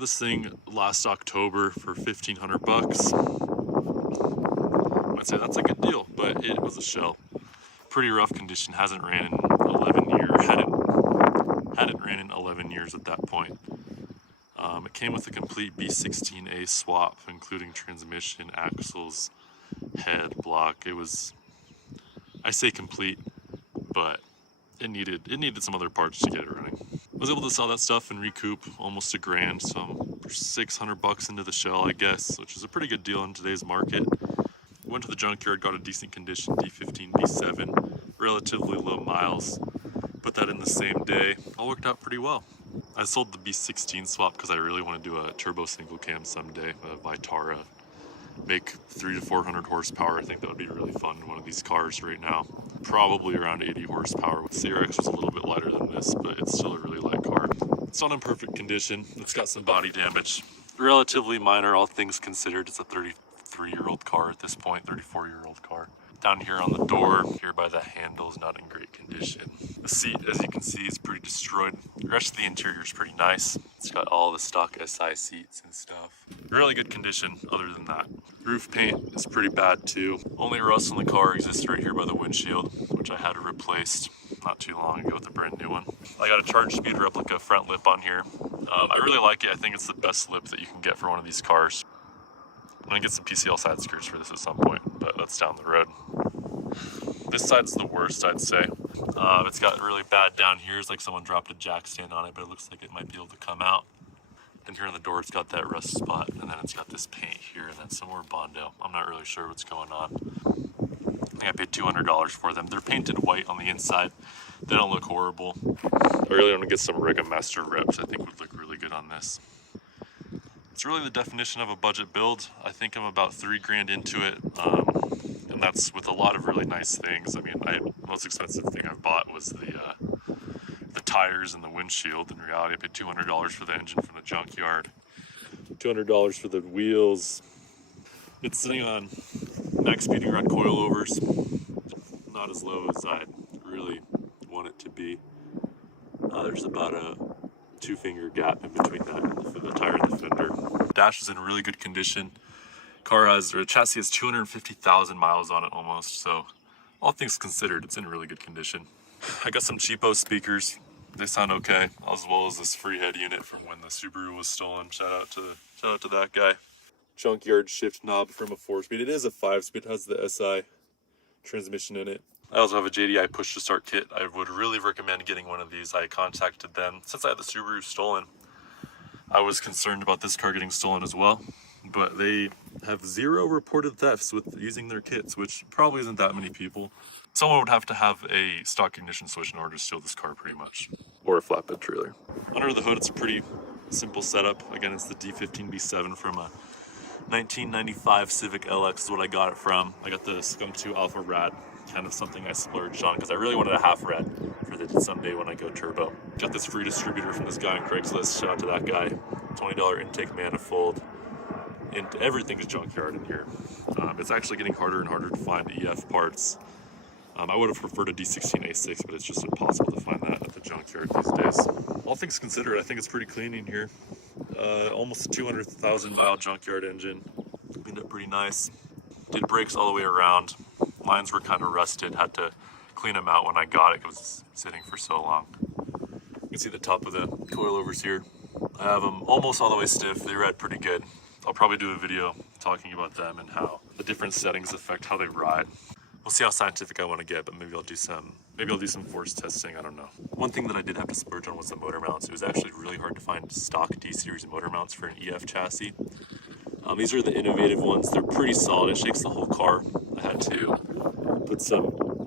got this thing last October for 1,500 bucks. I'd say that's a good deal, but it was a shell. Pretty rough condition, hasn't ran in 11 years, hadn't ran in 11 years at that point. It came with a complete B16A swap, including transmission, axles, head, block. It was, I say complete, but it needed some other parts to get it running. I was able to sell that stuff and recoup almost $1,000, so I'm 600 bucks into the shell, I guess, which is a pretty good deal in today's market. Went to the junkyard, got a decent condition D15, D7, relatively low miles. Put that in the same day. All worked out pretty well. I sold the B16 swap because I really want to do a turbo single cam someday, a Vitara. Make 300 to 400 horsepower. I think that would be really fun in one of these cars right now. Probably around 80 horsepower. The CRX was a little bit lighter than this, but it's still a really light car. It's not in perfect condition. It's got some body damage. Relatively minor, all things considered. It's a 33-year-old car at this point, 34-year-old car. Down here on the door, here by the handle, is not in great condition. The seat, as you can see, is pretty destroyed. The rest of the interior is pretty nice. It's got all the stock SI seats and stuff. Really good condition other than that. Roof paint is pretty bad too. Only rust on the car exists right here by the windshield, which I had replaced not too long ago with a brand new one. I got a Charge Speed replica front lip on here. I really like it. I think it's the best lip that you can get for one of these cars. I'm gonna get some PCL side skirts for this at some point, but that's down the road. This side's the worst, I'd say. It's got really bad down here. It's like someone dropped a jack stand on it, but it looks like it might be able to come out. And here on the door, it's got that rust spot, and then it's got this paint here, and then some more Bondo. I'm not really sure what's going on. I think I paid $200 for them. They're painted white on the inside. They don't look horrible. I really want to get some Rigamaster rips. I think would look really good on this. It's really the definition of a budget build. I think I'm about $3,000 into it, and that's with a lot of really nice things. I mean, the most expensive thing I've bought was the tires and the windshield. In reality, I paid $200 for the engine from the junkyard, $200 for the wheels. It's sitting on max speeding rod coilovers, not as low as I really want it to be. There's about a 2-finger gap in between that and the tire and the fender. Dash is in really good condition. The chassis has 250,000 miles on it almost, so all things considered, it's in really good condition. I got some cheapo speakers. They sound okay, as well as this Freehead unit from when the Subaru was stolen. Shout out to that guy. Junkyard shift knob from a 4-speed. It is a 5-speed, has the SI transmission in it. I also have a JDI push to start kit. I would really recommend getting one of these. I contacted them. Since I had the Subaru stolen, I was concerned about this car getting stolen as well, but they have 0 reported thefts with using their kits, which probably isn't that many people. Someone would have to have a stock ignition switch in order to steal this car pretty much, or a flatbed trailer. Under the hood, it's a pretty simple setup. Again, it's the D15 B7 from a 1995 Civic LX is what I got it from. I got the Skunk 2 Alpha Rad, kind of something I splurged on because I really wanted a half rad for the someday when I go turbo. Got this free distributor from this guy on Craigslist. Shout out to that guy. $20 intake manifold. And everything is junkyard in here. It's actually getting harder and harder to find EF parts. I would have preferred a D16A6, but it's just impossible to find that at the junkyard these days. All things considered, I think it's pretty clean in here. Almost a 200,000 mile junkyard engine. Cleaned up pretty nice. Did brakes all the way around. Lines were kind of rusted. Had to clean them out when I got it because it's sitting for so long. You can see the top of the coilovers here. I have them almost all the way stiff. They ride pretty good. I'll probably do a video talking about them and how the different settings affect how they ride. We'll see how scientific I want to get, but maybe I'll do some force testing. I don't know. One thing that I did have to splurge on was the motor mounts. It was actually really hard to find stock D-series motor mounts for an EF chassis. These are the innovative ones. They're pretty solid. It shakes the whole car. I had to put some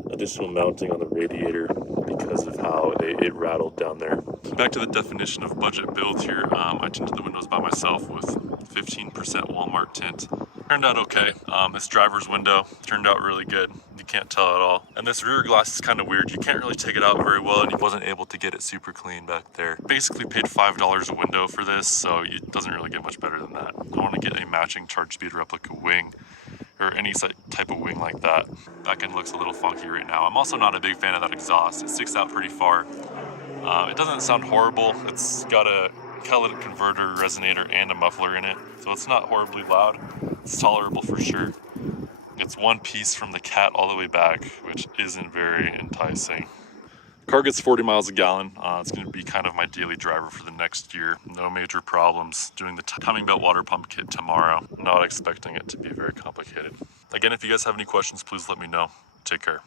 additional mounting on the radiator because of how it rattled down there. Back to the definition of budget build here. I tinted the windows by myself with 15% Walmart tint. Turned out okay. This driver's window turned out really good. You can't tell at all. And this rear glass is kind of weird. You can't really take it out very well, and he wasn't able to get it super clean back there. Basically paid $5 a window for this, so it doesn't really get much better than that. I want to get a matching Charge Speed replica wing, or any type of wing like that. Back end looks a little funky right now. I'm also not a big fan of that exhaust. It sticks out pretty far. It doesn't sound horrible. It's got a catalytic converter, resonator, and a muffler in it, so it's not horribly loud. It's tolerable for sure. It's one piece from the cat all the way back, which isn't very enticing. Car gets 40 miles a gallon. It's going to be kind of my daily driver for the next year. No major problems. Doing the timing belt water pump kit tomorrow. Not expecting it to be very complicated. Again, if you guys have any questions, please let me know. Take care.